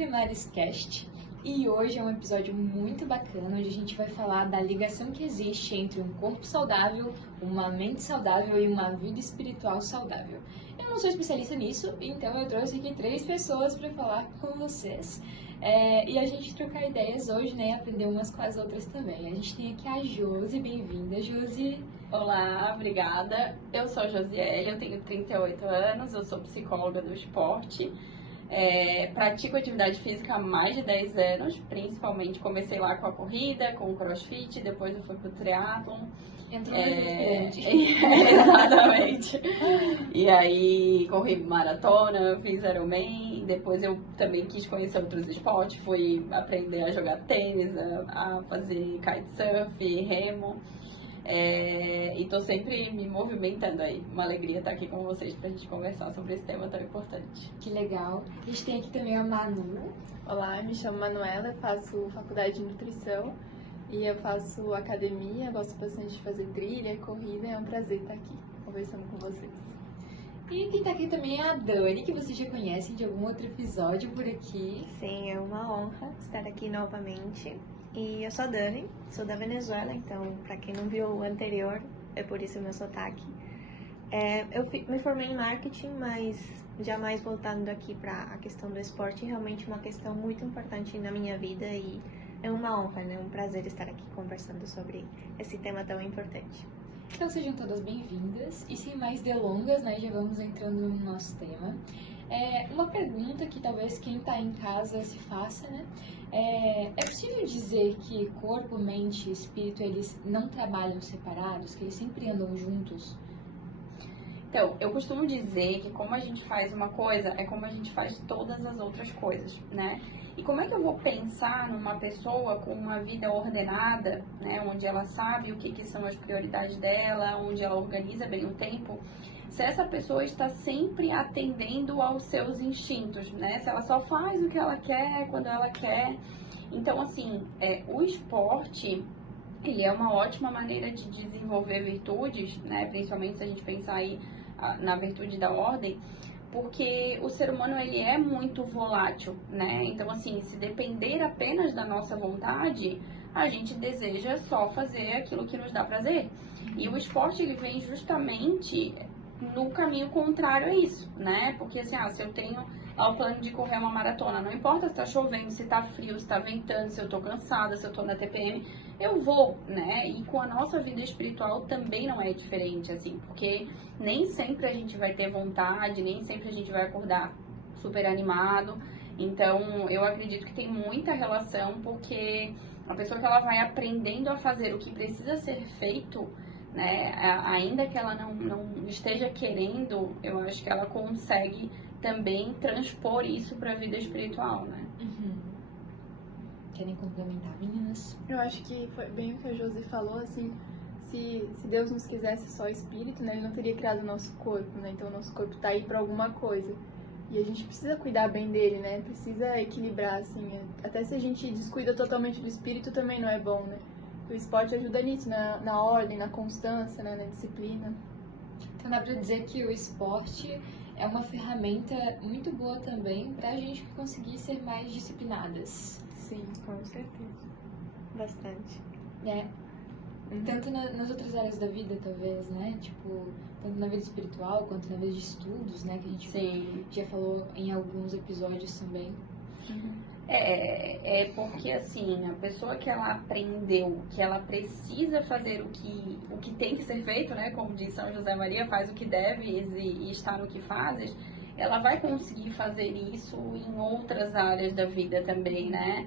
Nutrimares Cast e hoje é um episódio muito bacana onde a gente vai falar da ligação que existe entre um corpo saudável, uma mente saudável e uma vida espiritual saudável. Eu não sou especialista nisso, então eu trouxe aqui 3 pessoas para falar com vocês. E a gente trocar ideias hoje, né, aprender umas com as outras também. A gente tem aqui a Josi, bem-vinda, Josi. Olá, obrigada. Eu sou a Josiele, eu tenho 38 anos, eu sou psicóloga do esporte. Pratico atividade física há mais de 10 anos, principalmente comecei lá com a corrida, com o crossfit, depois eu fui pro triatlon. Entrou na grande. Exatamente. E aí corri maratona, fiz Ironman, depois eu também quis conhecer outros esportes, fui aprender a jogar tênis, a fazer kitesurf, remo. E tô sempre me movimentando aí. Uma alegria estar aqui com vocês pra gente conversar sobre esse tema tão importante. Que legal. A gente tem aqui também a Manu. Olá, me chamo Manuela, eu faço faculdade de nutrição e eu faço academia, gosto bastante de fazer trilha, corrida, é um prazer estar aqui conversando com vocês. E quem tá aqui também é a Dani, que vocês já conhecem de algum outro episódio por aqui. Sim, é uma honra estar aqui novamente. E eu sou a Dani, sou da Venezuela, então, para quem não viu o anterior, é por isso o meu sotaque. Eu me formei em marketing, mas jamais voltando aqui para a questão do esporte, realmente uma questão muito importante na minha vida e é uma honra, né? Um prazer estar aqui conversando sobre esse tema tão importante. Então sejam todas bem-vindas e sem mais delongas, né, já vamos entrando no nosso tema. Uma pergunta que talvez quem está em casa se faça, né? É possível dizer que corpo, mente e espírito, eles não trabalham separados, que eles sempre andam juntos? Então, eu costumo dizer que como a gente faz uma coisa, é como a gente faz todas as outras coisas, né? E como é que eu vou pensar numa pessoa com uma vida ordenada, né? Onde ela sabe o que são as prioridades dela, onde ela organiza bem o tempo, se essa pessoa está sempre atendendo aos seus instintos, né? Se ela só faz o que ela quer, quando ela quer. Então, assim, o esporte, ele é uma ótima maneira de desenvolver virtudes, né? Principalmente se a gente pensar aí na virtude da ordem, porque o ser humano, ele é muito volátil, né? Então, assim, se depender apenas da nossa vontade, a gente deseja só fazer aquilo que nos dá prazer. E o esporte, ele vem justamente no caminho contrário a isso, né? Porque assim, se eu tenho o plano de correr uma maratona, não importa se tá chovendo, se tá frio, se tá ventando, se eu tô cansada, se eu tô na TPM, eu vou, né? E com a nossa vida espiritual também não é diferente, assim, porque nem sempre a gente vai ter vontade, nem sempre a gente vai acordar super animado. Então, eu acredito que tem muita relação, porque a pessoa que ela vai aprendendo a fazer o que precisa ser feito, né, ainda que ela não esteja querendo, eu acho que ela consegue também transpor isso para a vida espiritual, né? Uhum. Querem complementar, meninas? Eu acho que foi bem o que a Josi falou, assim, se Deus nos quisesse só espírito, né, Ele não teria criado o nosso corpo, né? Então o nosso corpo tá aí para alguma coisa. E a gente precisa cuidar bem dele, né? Precisa equilibrar, assim, até se a gente descuida totalmente do espírito também não é bom, né? O esporte ajuda nisso, na ordem, na constância, né, na disciplina. Então dá pra dizer que o esporte é uma ferramenta muito boa também pra gente conseguir ser mais disciplinadas. Sim, Com certeza. Bastante. Tanto nas outras áreas da vida, talvez, né? Tipo, tanto na vida espiritual quanto na vida de estudos, né? Que a gente já falou em alguns episódios também. Porque assim, a pessoa que ela aprendeu que ela precisa fazer o que tem que ser feito, né? Como diz São José Maria, faz o que deves e está no que fazes, ela vai conseguir fazer isso em outras áreas da vida também, né?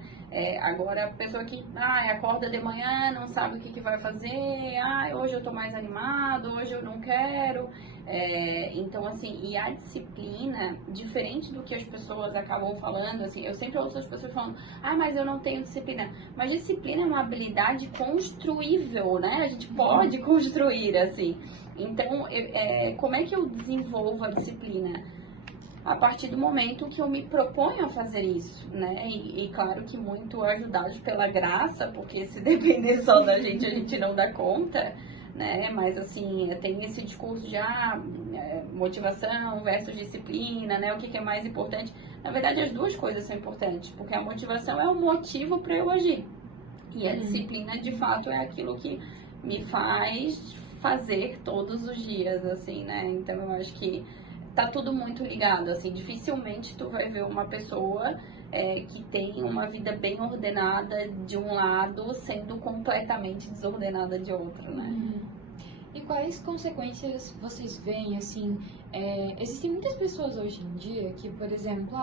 Agora, a pessoa que acorda de manhã, não sabe o que vai fazer, hoje eu tô mais animado, hoje eu não quero. Então, assim, e a disciplina, diferente do que as pessoas acabam falando, assim, eu sempre ouço as pessoas falando, mas eu não tenho disciplina. Mas disciplina é uma habilidade construível, né? A gente pode construir, assim. Então, como é que eu desenvolvo a disciplina? A partir do momento que eu me proponho a fazer isso, né? E claro que muito ajudados pela graça, porque se depender só da gente, a gente não dá conta, né? Mas assim, tem esse discurso de motivação versus disciplina, né? O que é mais importante? Na verdade, as duas coisas são importantes, porque a motivação é o motivo para eu agir. E a disciplina, de fato, é aquilo que me faz fazer todos os dias, assim, né? Então, eu acho que tá tudo muito ligado, assim. Dificilmente tu vai ver uma pessoa que tem uma vida bem ordenada de um lado, sendo completamente desordenada de outro, né? E quais consequências vocês veem, assim, existem muitas pessoas hoje em dia que, por exemplo,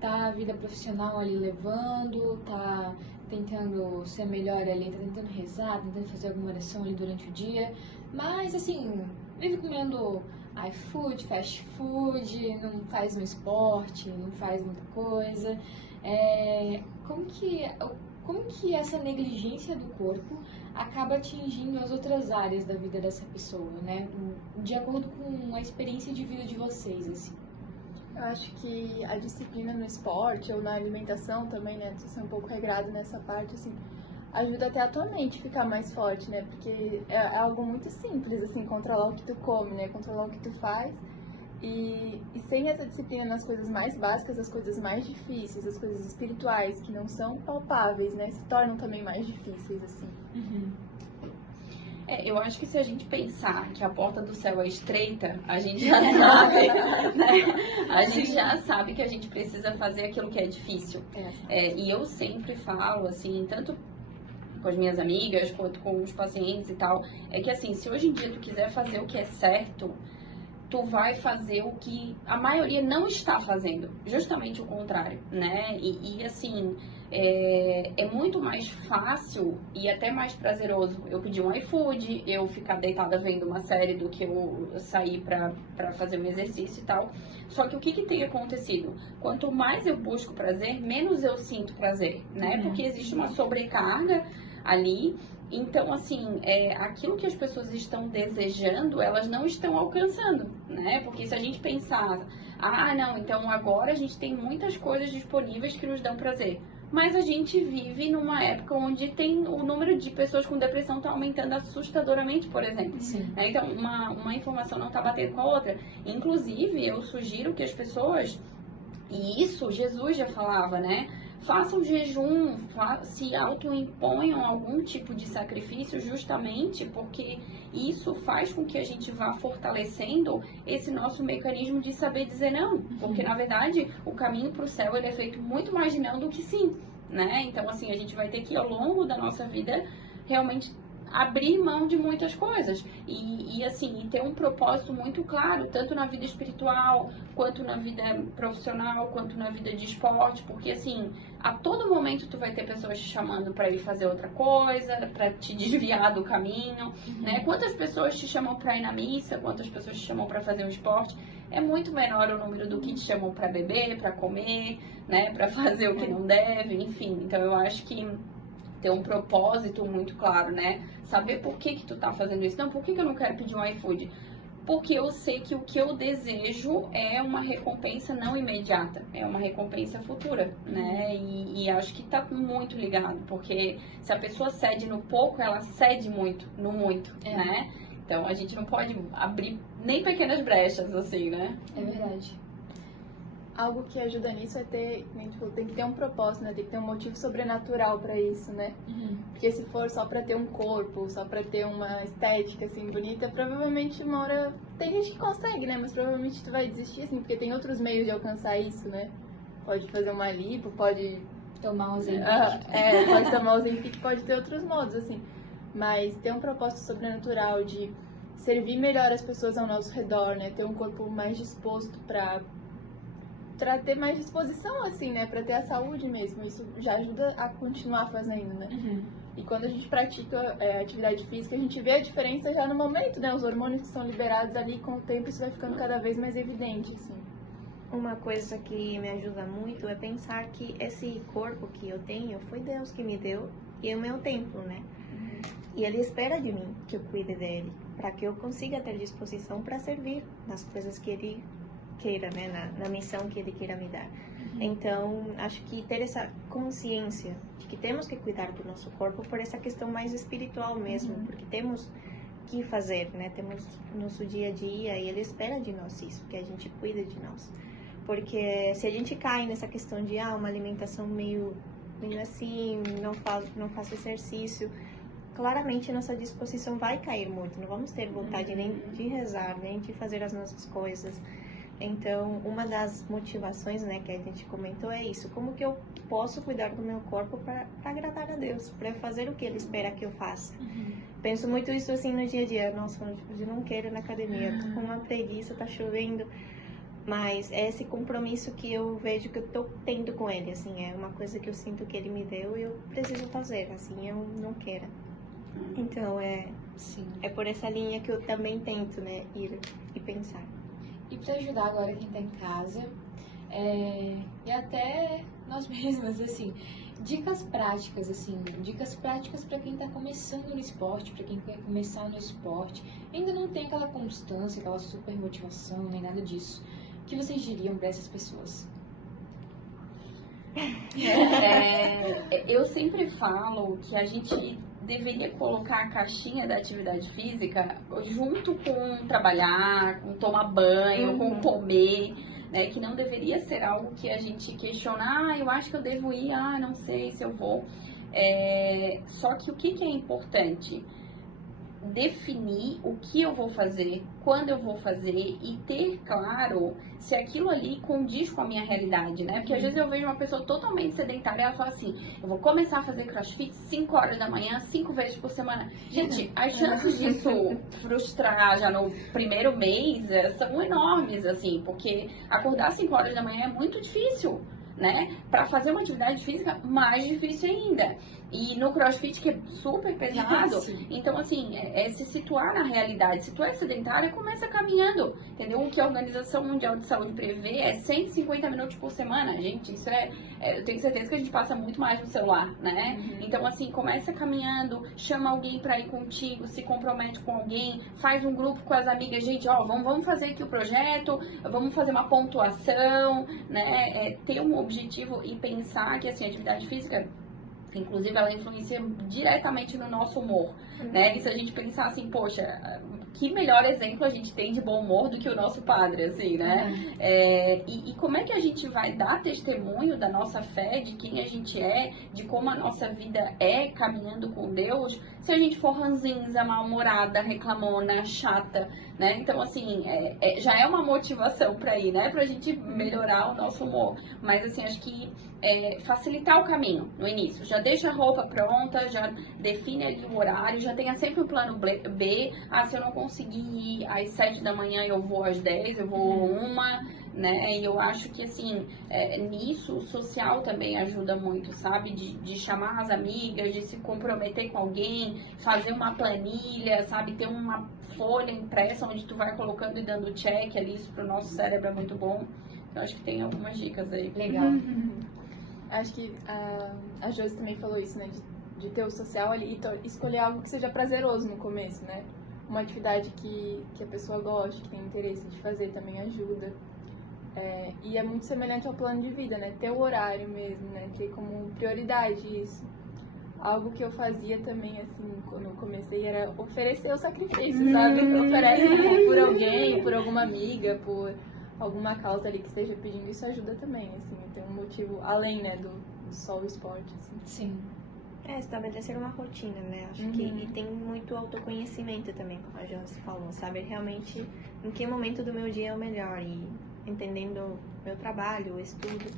tá a vida profissional ali levando, tá tentando ser melhor ali, tá tentando rezar, tentando fazer alguma oração ali durante o dia, mas, assim, vive comendo iFood, fast food, não faz um esporte, não faz muita coisa. Como que essa negligência do corpo acaba atingindo as outras áreas da vida dessa pessoa, né? De acordo com a experiência de vida de vocês, assim. Eu acho que a disciplina no esporte ou na alimentação também, né? Tu ser um pouco regrado nessa parte, assim, ajuda até a tua mente ficar mais forte, né? Porque é algo muito simples, assim, controlar o que tu come, né? Controlar o que tu faz. E sem essa disciplina nas coisas mais básicas, as coisas mais difíceis, as coisas espirituais, que não são palpáveis, né? Se tornam também mais difíceis, assim. Eu acho que se a gente pensar que a porta do céu é estreita, a gente já sabe, né? A gente já sabe que a gente precisa fazer aquilo que é difícil. E eu sempre falo, assim, tanto com as minhas amigas, quanto com os pacientes e tal, é que, assim, se hoje em dia tu quiser fazer o que é certo, tu vai fazer o que a maioria não está fazendo, justamente o contrário, né? E assim, é muito mais fácil e até mais prazeroso eu pedir um iFood, eu ficar deitada vendo uma série do que eu sair pra fazer um exercício e tal. Só que o que tem acontecido? Quanto mais eu busco prazer, menos eu sinto prazer, né? Porque existe uma sobrecarga ali. Então, assim, aquilo que as pessoas estão desejando, elas não estão alcançando, né? Porque se a gente pensar, não, então agora a gente tem muitas coisas disponíveis que nos dão prazer. Mas a gente vive numa época onde o número de pessoas com depressão está aumentando assustadoramente, por exemplo. Então, uma informação não está batendo com a outra. Inclusive, eu sugiro que as pessoas, e isso Jesus já falava, né? Façam jejum, se autoimponham algum tipo de sacrifício, justamente porque isso faz com que a gente vá fortalecendo esse nosso mecanismo de saber dizer não. Porque, na verdade, o caminho para o céu ele é feito muito mais de não do que sim, né? Então, assim, a gente vai ter que, ao longo da nossa vida, realmente abrir mão de muitas coisas e ter um propósito muito claro, tanto na vida espiritual, quanto na vida profissional, quanto na vida de esporte, porque assim, a todo momento tu vai ter pessoas te chamando para ir fazer outra coisa, para te desviar do caminho, né? Quantas pessoas te chamam para ir na missa, quantas pessoas te chamam para fazer um esporte? É muito menor o número do que te chamam para beber, para comer, né? Para fazer o que não deve, enfim. Então eu acho que ter um propósito muito claro, né? Saber por que tu tá fazendo isso. Não, por que eu não quero pedir um iFood? Porque eu sei que o que eu desejo é uma recompensa não imediata, é uma recompensa futura, né? E acho que tá muito ligado, porque se a pessoa cede no pouco, ela cede muito no muito, né? Então a gente não pode abrir nem pequenas brechas, assim, né? É verdade. Algo que ajuda nisso é ter, tem que ter um propósito, né? Tem que ter um motivo sobrenatural pra isso, né? Porque se for só pra ter um corpo, só pra ter uma estética, assim, bonita, provavelmente uma hora... Tem gente que consegue, né? Mas provavelmente tu vai desistir, assim, porque tem outros meios de alcançar isso, né? Pode fazer uma lipo, pode... Tomar um Ozempic. Pode tomar o Ozempic, pode ter outros modos, assim. Mas ter um propósito sobrenatural de servir melhor as pessoas ao nosso redor, né? Ter um corpo mais disposto pra ter mais disposição, assim, né? Pra ter a saúde mesmo. Isso já ajuda a continuar fazendo, né? E quando a gente pratica atividade física, a gente vê a diferença já no momento, né? Os hormônios que são liberados ali, com o tempo isso vai ficando cada vez mais evidente, assim. Uma coisa que me ajuda muito é pensar que esse corpo que eu tenho foi Deus que me deu e é o meu templo, né? E Ele espera de mim que eu cuide dele, para que eu consiga ter disposição para servir nas coisas que Ele queira, né? Na missão que Ele queira me dar. Então, acho que ter essa consciência de que temos que cuidar do nosso corpo por essa questão mais espiritual mesmo, porque temos que fazer, né? Temos nosso dia a dia e Ele espera de nós isso, que a gente cuide de nós. Porque se a gente cai nessa questão de uma alimentação meio assim, não faço exercício, claramente a nossa disposição vai cair muito. Não vamos ter vontade nem de rezar, nem de fazer as nossas coisas. Então, uma das motivações, né, que a gente comentou é isso. Como que eu posso cuidar do meu corpo para agradar a Deus, para fazer o que Ele espera que eu faça? Penso muito isso assim no dia a dia. Nossa, eu não quero ir na academia, tô com uma preguiça, tá chovendo. Mas é esse compromisso que eu vejo que eu tô tendo com Ele, assim, é uma coisa que eu sinto que Ele me deu e eu preciso fazer, assim, eu não quero. Então, Sim. é por essa linha que eu também tento, né, ir e pensar. E para ajudar agora quem tá em casa, e até nós mesmas, assim, dicas práticas para quem tá começando no esporte, para quem quer começar no esporte, ainda não tem aquela constância, aquela super motivação, nem nada disso. O que vocês diriam para essas pessoas? Eu sempre falo que a gente deveria colocar a caixinha da atividade física junto com trabalhar, com tomar banho, com comer, né? Que não deveria ser algo que a gente questiona, eu acho que eu devo ir, não sei se eu vou. Só que o que é importante? Definir o que eu vou fazer, quando eu vou fazer e ter claro se aquilo ali condiz com a minha realidade, né? Porque às vezes eu vejo uma pessoa totalmente sedentária e ela fala assim, eu vou começar a fazer crossfit 5 horas da manhã, 5 vezes por semana. Gente, as chances disso frustrar já no primeiro mês são enormes, assim, porque acordar 5 horas da manhã é muito difícil, né? Para fazer uma atividade física, mais difícil ainda. E no crossfit, que é super pesado, então, assim, se situar na realidade. Se tu é sedentária, começa caminhando, entendeu? O que a Organização Mundial de Saúde prevê é 150 minutos por semana. Gente, isso eu tenho certeza que a gente passa muito mais no celular, né? Então, assim, começa caminhando, chama alguém pra ir contigo, se compromete com alguém, faz um grupo com as amigas, gente, vamos fazer aqui o projeto, vamos fazer uma pontuação, né? Ter um objetivo e pensar que, assim, a atividade física, inclusive, ela influencia diretamente no nosso humor, né? E se a gente pensar assim, poxa, que melhor exemplo a gente tem de bom humor do que o nosso padre, assim, né? E como é que a gente vai dar testemunho da nossa fé, de quem a gente é, de como a nossa vida é caminhando com Deus, se a gente for ranzinza, mal-humorada, reclamona, chata, né? Então, assim, já é uma motivação pra ir, né? Pra gente melhorar o nosso humor. Mas, assim, acho que facilitar o caminho no início. Já deixa a roupa pronta, já define ali o horário, já tenha sempre o plano B. Se eu não conseguir ir às 7 da manhã, eu vou às 10, eu vou 1, né? E eu acho que, assim, nisso o social também ajuda muito, sabe? De chamar as amigas, de se comprometer com alguém, fazer uma planilha, sabe? Ter uma folha impressa onde tu vai colocando e dando check ali, isso pro nosso cérebro é muito bom. Então, acho que tem algumas dicas aí. Legal. Acho que a Josi também falou isso, né? De ter o social ali e escolher algo que seja prazeroso no começo, né? Uma atividade que a pessoa goste, que tem interesse de fazer também ajuda. E é muito semelhante ao plano de vida, né? Ter o horário mesmo, né? Ter como prioridade isso. Algo que eu fazia também, assim, quando eu comecei, era oferecer o sacrifício, sabe? Oferece por alguém, por alguma amiga, por alguma causa ali que esteja pedindo. Isso ajuda também, assim, tem um motivo além, né, do só o esporte, assim. Sim. Estabelecer uma rotina, né? Acho que e tem muito autoconhecimento também, como a Josi falou, sabe? Realmente em que momento do meu dia é o melhor e entendendo meu trabalho, o estudo.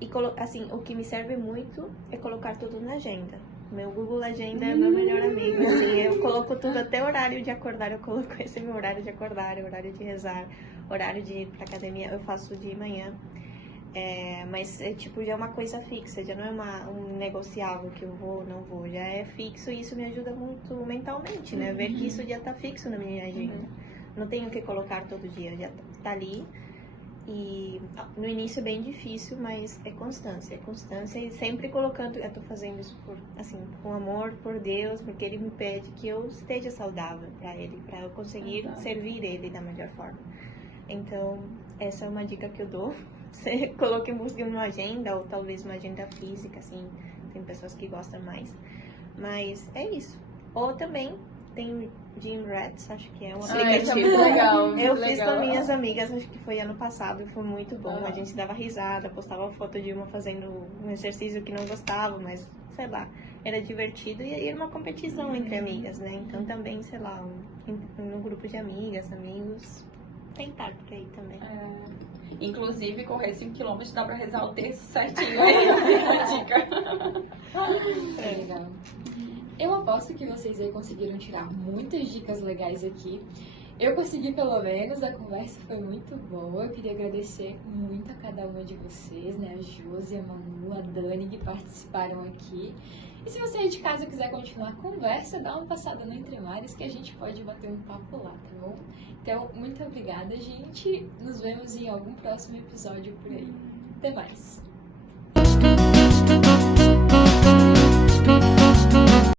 E, assim, o que me serve muito é colocar tudo na agenda. Meu Google Agenda é meu melhor amigo, assim, eu coloco tudo, até horário de acordar, eu coloco esse meu horário de acordar, horário de rezar, horário de ir pra academia, eu faço de manhã. Mas tipo, já é uma coisa fixa, já não é um negociável que eu vou ou não vou, já é fixo e isso me ajuda muito mentalmente, né? Ver que isso já tá fixo na minha agenda. Não tenho que colocar todo dia, já tá ali. E no início é bem difícil, mas é constância e sempre colocando, eu tô fazendo isso com amor por Deus, porque Ele me pede que eu esteja saudável para Ele, para eu conseguir servir Ele da melhor forma. Então, essa é uma dica que eu dou. Você coloque em busca uma agenda, ou talvez uma agenda física, assim, tem pessoas que gostam mais. Mas é isso. Ou também, tem Gym Rats, acho que é um Ah, isso é aplicativo. muito legal. Eu muito fiz legal. com minhas amigas, acho que foi ano passado, e foi muito bom. Aham. A gente dava risada, postava foto de uma fazendo um exercício que não gostava, mas, sei lá, era divertido e era uma competição entre amigas, né? Então também, sei lá, no grupo de amigas, amigos, tentar por aí também. Inclusive, correr 5 km dá pra rezar o terço certinho. Aí, a dica. É legal. Eu aposto que vocês aí conseguiram tirar muitas dicas legais aqui. Eu consegui pelo menos, a conversa foi muito boa. Eu queria agradecer muito a cada uma de vocês, né? A Josi, a Manu, a Dani que participaram aqui. E se você aí de casa quiser continuar a conversa, dá uma passada no Entre Mares que a gente pode bater um papo lá, tá bom? Então, muito obrigada, gente. Nos vemos em algum próximo episódio por aí. Até mais!